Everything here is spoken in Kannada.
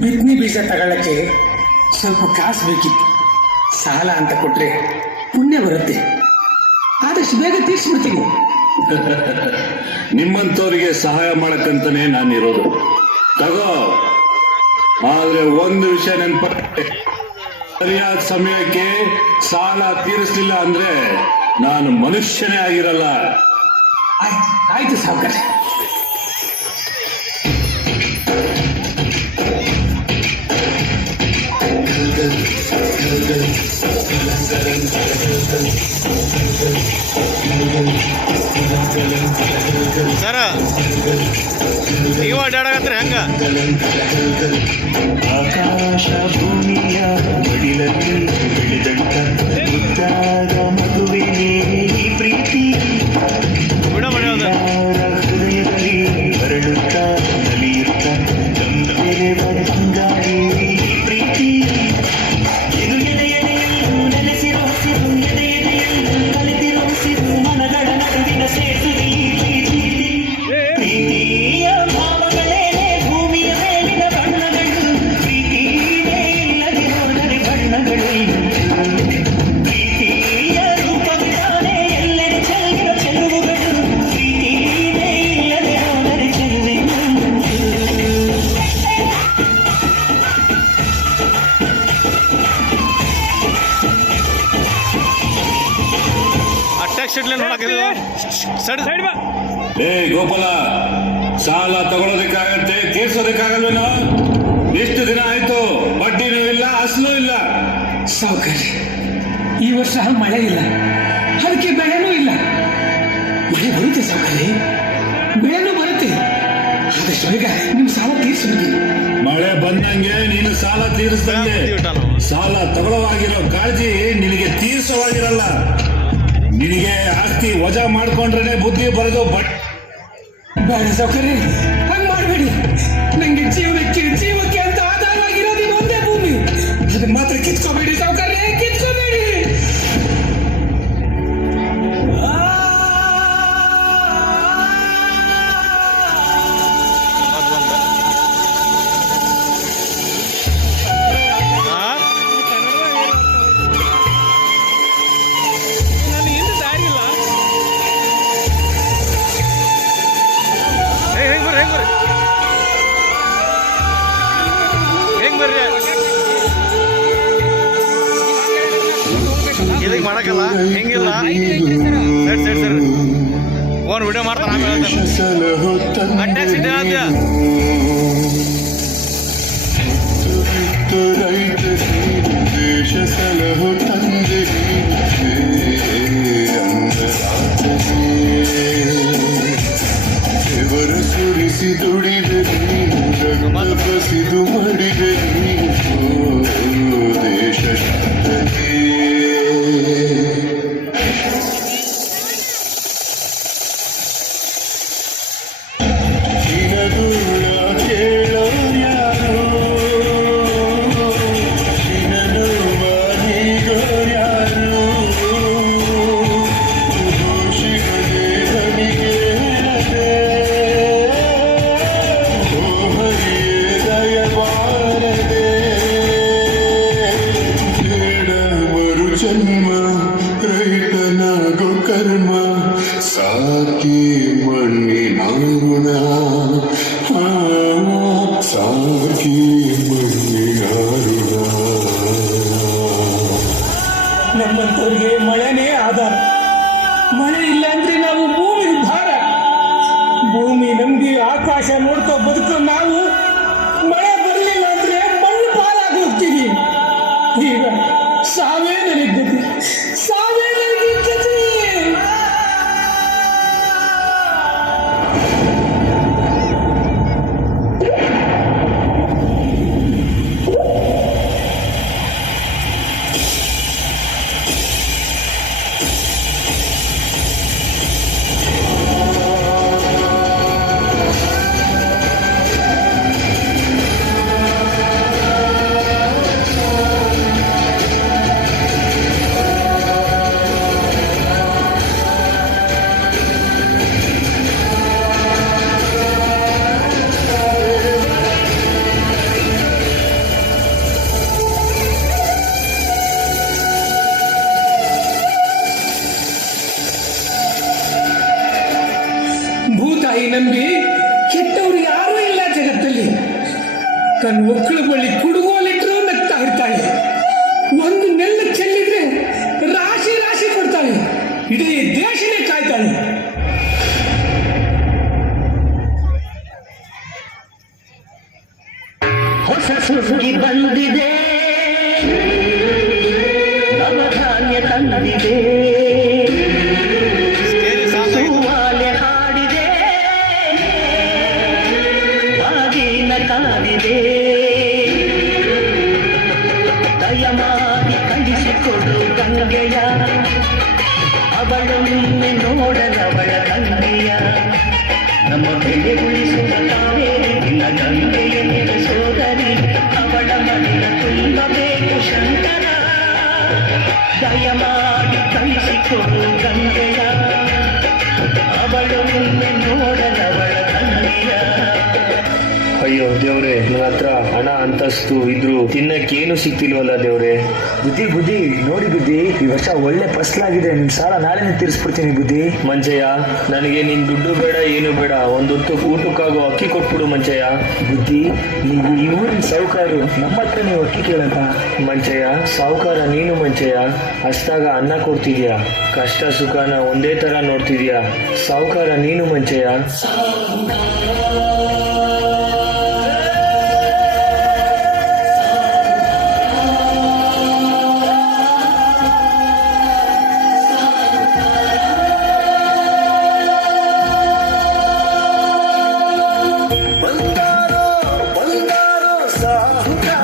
ಬಿತ್ತನೆ ಬೀಜ ತಗೊಳ್ಳಕ್ಕೆ ಸ್ವಲ್ಪ ಕಾಸು ಬೇಕಿತ್ತು. ಸಾಲ ಅಂತ ಕೊಟ್ರೆ ಪುಣ್ಯ ಬರುತ್ತೆ. ಆದಷ್ಟು ಬೇಗ ತೀರ್ಸ್ಬಿಡ್ತೀನಿ. ನಿಮ್ಮಂತವ್ರಿಗೆ ಸಹಾಯ ಮಾಡಕ್ಕಂತಾನೆ ನಾನಿರೋದು. ತಗೋ, ಆದ್ರೆ ಒಂದು ವಿಷಯ ನೆನಪಟ್ಟೆ, ಸರಿಯಾದ ಸಮಯಕ್ಕೆ ಸಾಲ ತೀರಿಸಲಿಲ್ಲ ಅಂದ್ರೆ ನಾನು ಮನುಷ್ಯನೇ ಆಗಿರಲ್ಲ. ಆಯ್ತು ಆಯ್ತು ಸಾವುಕಾರ. ಸರ ನೀವು ಅಡ್ಡಾಡಕತ್ರಿ ಹೆಂಗ? ಆಕಾಶ ಭೂಮಿಯ ಬಡಿಲಲ್ಲಿ ಬೆಳೆದಂತ ಮುದ್ದಾದ ಮಗುವಿನೇ ಈ ಪ್ರೀತಿ ಬಿಡ ಬಡಿಯೋದು ಹೃದಯದಲ್ಲಿ ಹರಡುತ್ತ ನಲಿಯುತ್ತ ಗಂಭೀರ ಬಂಗಾರಿ ಈ ಪ್ರೀತಿ ಇದು ಎದೆಯೆದೆಯಲ್ಲೂ ನೆಲೆಸಿರೋ ಹಸಿರು, ಎದೆಯೆದೆಯಲ್ಲೂ ಕಲಿತಿರೋ ಹಸಿರು, ಮನಗಳ ನಡುವಿನ ಸೇತುವೆ ಈ ಪ್ರೀತಿ. ಪ್ರೀತಿಯ ಭಾವಗಳೇನೆ ಭೂಮಿಯ ಮೇಲಿನ ಬಣ್ಣಗಳು, ಪ್ರೀತಿಯೇ ಇಲ್ಲದೆ ಹೋದರೆ ಬಣ್ಣಗಳು. ಪ್ರೀತಿಯ ರೂಪವಿದಾನೆ ಎಲ್ಲೆಡೆ ಚೆಲ್ಲಿನ ಚೆಲುವುಗಳು, ಪ್ರೀತಿಯೇ ಇಲ್ಲದೆ ಹೋದರೆ ಚೆಲುವೆಗಳು. ಅಟ್ಯಾಕ್ ಶೆಟ್ಲೆ ನೋಡಾಕಿದ್ರು ಸೈಡ್ ಬಾ. ಏ ಗೋಪಾಲ, ಸಾಲ ತಗೊಳೋದಕ್ಕಾಗತ್ತೆ, ತೀರ್ಸೋದಕ್ಕಾಗಲ್ವೇನೋ? ಎಷ್ಟು ದಿನ ಆಯ್ತು, ಬಡ್ಡಿನೂ ಇಲ್ಲ, ಅಸಲು ಇಲ್ಲ. ಸಾವುಕಾರ, ಈ ವರ್ಷ ಮಳೆ ಇಲ್ಲ, ಅದಕ್ಕೆ ಬೆಳೆನೂ ಇಲ್ಲ. ಮಳೆ ಬರುತ್ತೆ ಸಾವುಕಾರಿ, ಬೆಳೆನೂ ಬರುತ್ತೆ. ಆದಷ್ಟು ಬೇಗ ನಿಮ್ ಸಾಲ ತೀರ್ಸ್ಬಿಡ್ತೀನಿ. ಮಳೆ ಬಂದಂಗೆ ನೀನು ಸಾಲ ತೀರಿಸ್ದಂಗೆ. ಸಾಲ ತಗೊಳ್ಳೋವಾಗಿರೋ ಕಾಳಜಿ ನಿನಗೆ ತೀರ್ಸೋವಾಗಿರಲ್ಲ. ನಿನಗೆ ಆಸ್ತಿ ವಜಾ ಮಾಡ್ಕೊಂಡ್ರೆ ಬುದ್ಧಿ ಬರೋದು. ಬೇಡ ಸಾವುಕಾರಿ, ಹಂಗ್ ಮಾಡಬೇಡಿ. ನಂಗೆ ಜೀವಕ್ಕೆ ಅಂತ ಆಧಾರವಾಗಿರೋದು ಇದು ಒಂದೇ ಭೂಮಿ. ಅದನ್ನ ಮಾತ್ರ ಕಿತ್ಕೋಬೇಡಿ ಸಾವುಕಾರಿ, ಕಿತ್ಕೋಬೇಡಿ. ಹೆಂಗ್ ಬರ್ರಿ ಇದಕ್ಕೆ ಮಾಡಕ್ಕಲ್ಲ, ಹೆಂಗಿಲ್ಲ ಸರಿ ಸರಿ ಸರಿ ಫೋನ್ ವಿಡಿಯೋ ಮಾಡ್ತಾನ ಆಮೇಲೆ ಅಟ್ಯಾಕ್ ಸಿದ್ಧ ದೇಶ ಸಲಹು ತಂದೆ ಎವರು ಸುರಿಸಿ ದುಡಿದೆ ಬಸಿದು ಮಾಡಿದೆ ದೇಶ ಶಾಂತತೆ. ದಿನದೂಳ ಕೇಳೋ ಯಾರು, ದಿನನು ಮಾನಿಗೋ ಯಾರು, ಘೋಷಿಗದೆ ಹನಿಗೆ ಹೇಳದೆ ಹರಿಯೇ ದಯಮಾರದೆ ಬೇಡ ಮರು ಜನ್ಮ ರೈತನಾಗೋ ಕರ್ಮ ಸಾಕಿ ಮಣ್ಣಿನ ಋಣ, ಸಾಕಿ ಮಣ್ಣಿನ ಋಣ. ನಮ್ಮಂತವ್ರಿಗೆ ಮಳೆನೇ ಆಧಾರ. ಮಳೆ ಇಲ್ಲ ಅಂದ್ರೆ ನಾವು ಭೂಮಿ ಭಾರ. ಭೂಮಿ ನಮ್ಗೆ ಆಕಾಶ ನೋಡ್ತಾ ಬದುಕೋ ನಾವು ಮಳೆ ಬರಲಿಲ್ಲ ಅಂದ್ರೆ ಮಣ್ಣು ಪಾಲಾಗಿ ಹೋಗ್ತೀವಿ. ಈಗ ಸಾವೇ ನನಗೆ ಗತಿ, ಸಾವೇ ನನಗೆ ಗತಿ. ತನ್ನ ಮಕ್ಕಳ ಬಳಿ ಕುಡುಗೋಲಿಟ್ರು ನಗ್ತಾ ಇರ್ತಾಳೆ. ಒಂದು ನೆಲ್ಲ ಚೆಲ್ಲಿದ್ರೆ ರಾಶಿ ರಾಶಿ ಕೊಡ್ತಾಳೆ. ಇಡೀ ದೇಶನೇ ಕಾಯ್ತಾಳೆ. ಹೊಸ ಸುಗ್ಗಿ ಬಂದಿದೆ, ನವಧಾನ್ಯ ತಂದಿದೆ, ಹೂವಾಲೆ ಹಾಡಿದೆ, ಬಾಗಿನ ಕಾದಿದೆ. ದಯಮಾಡಿ ಕಳಿಸಿಕೊಡು ಗಂಗೆಯ, ಅವಳೊಮ್ಮೆ ನೋಡಲವಳ ತಂದೆಯ. ನಮ್ಮ ಬೆಳೆ ಉಳಿಸುವ ಕಾವೇರಿ ನಿನ್ನ ಗಂಗೆಯ ಸೋದರಿ, ಅವಳ ಮಡಿಲ ತುಂಬಬೇಕು ಶಂಕರ. ದಯಮಾಡಿ ಕಳಿಸಿಕೊಡು ಗಂಗೆಯ, ಅವಳೊಮ್ಮೆ ನೋಡಲವಳ ತಂದೆಯ. ಅಯ್ಯೋ ದೇವ್ರೆ, ನನ್ನ ಹತ್ರ ಹಣ ಅಂತಸ್ತು ಇದ್ರು ತಿನ್ನಕ್ಕೇನು ಸಿಕ್ತಿಲ್ವಲ್ಲ ದೇವ್ರೆ. ಬುದ್ಧಿ ಬುದ್ಧಿ ನೋಡಿ ಬುದ್ಧಿ, ಈ ವರ್ಷ ಒಳ್ಳೆ ಫಸಲಾಗಿದೆ. ನಿನ್ ಸಾಲ ನಾಳೆನೇ ತೀರಿಸ್ಬಿಡ್ತೀನಿ ಬುದ್ಧಿ. ಮಂಚಯ್ಯ, ನನಗೆ ನಿನ್ ದುಡ್ಡು ಬೇಡ, ಏನು ಬೇಡ, ಒಂದೊತ್ತು ಊಟಕ್ಕಾಗೋ ಅಕ್ಕಿ ಕೊಟ್ಬಿಡು ಮಂಚಯ್ಯ. ಬುದ್ಧಿ, ನೀವು ಈ ಊರಿನ ಸಾಹುಕಾರು, ನಮ್ಮ ಹತ್ರ ನೀವು ಅಕ್ಕಿ ಕೇಳಕ? ಮಂಚಯ್ಯ, ಸಾಹುಕಾರ ನೀನು ಮಂಚಯ್ಯ. ಹಸ್ದಾಗ ಅನ್ನ ಕೊಡ್ತಿದ್ಯಾ, ಕಷ್ಟ ಸುಖನ ಒಂದೇ ತರ ನೋಡ್ತಿದ್ಯಾ. ಸಾಹುಕಾರ ನೀನು ಮಂಚಯ್ಯ. ಬಂಗಾರೋ ಬಂಗಾರೋ ಸಾಹುಕಾರ